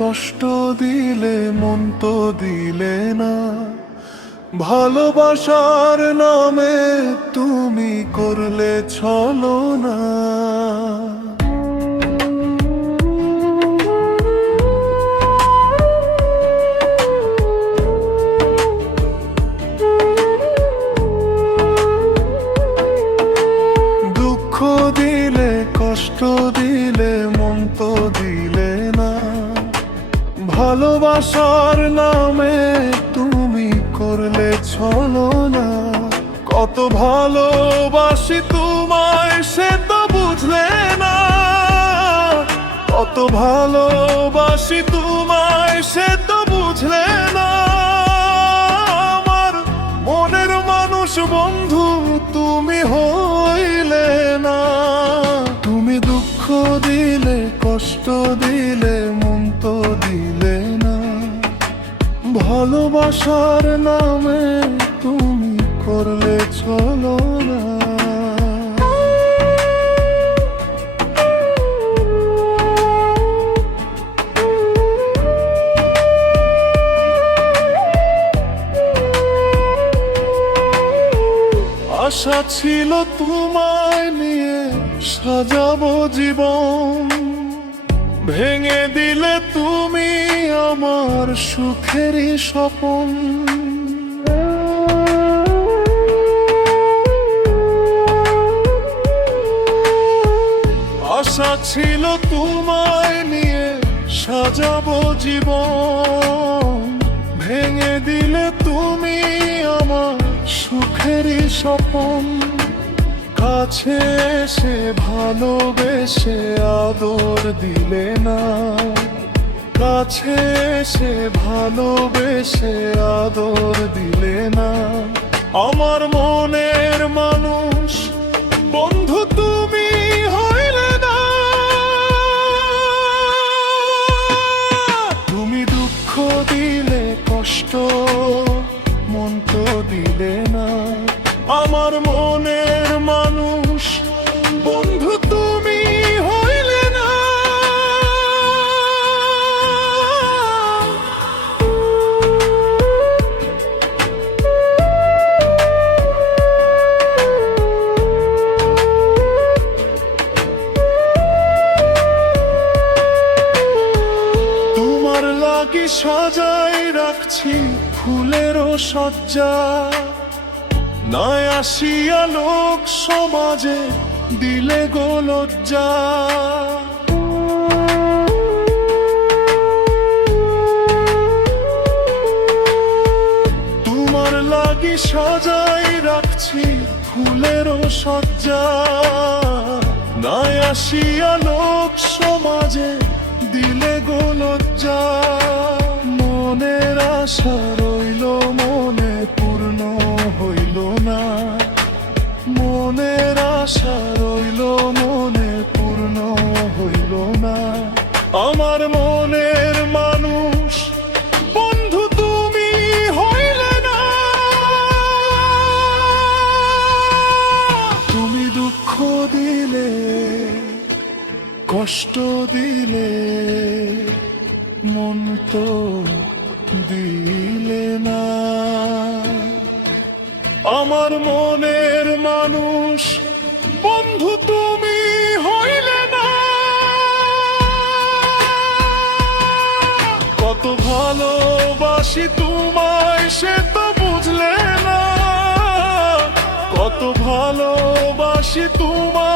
কষ্ট দিলে মন তো দিলে না, ভালোবাসার নামে তুমি করলে ছলনা। দুঃখ দিলে কষ্ট দিলে মন তো দিলে না, ভালোবাসার নামে তুমি করলে ছলনা। কত ভালোবাসি তোমায় সে তো বুঝলে না, কত ভালোবাসি তোমায় সে তো বুঝলে না। আমার মনের মানুষ বন্ধু তুমি হইলে না। তুমি দুঃখ দিলে কষ্ট দিলে মন তো দিলে না, ভালোবাসার নামে তুমি করলে ছলনা। আশা ছিল তোমায় নিয়ে সাজাবো জীবন, ভেঙে দিলে তুমি আমার সুখেরই স্বপন। আশা ছিল তোমায় নিয়ে সাজাবো জীবন, ভেঙে দিলে তুমি আমার সুখেরই স্বপন। কাছে এসে ভালোবেসে আদর দিলে না, কাছে এসে ভালোবেসে আদর দিলে না। আমার মনের মানুষ বন্ধু তুমি হইলে না। তুমি দুঃখ দিলে কষ্ট মন তো দিলে না, আমার মনের মানুষ বন্ধু তুমি হইলে না। তোমার লাগি সাজাই রাখছি ফুলেরও সজ্জা, নাই আসিয়া লোক সমাজে দিলে গো লজ্জা। তোমার লাগি সাজাই রাখছি ফুলেরও সজ্জা, নাই আসিয়া লোক সমাজে দিলে গো লজ্জা। মনের আশা রইল মনে পূর্ণ হইল না, মনের আশা রইল মনে পূর্ণ হইল না। আমার মনের মানুষ বন্ধু তুমি হইলে না। তুমি দুঃখ দিলে কষ্ট দিলে মন তো দিলে না। আমার মনের মানুষ বন্ধু তুমি হইলে না। কত ভালোবাসি তোমায় সে তো বুঝলে না, কত ভালোবাসি তোমায়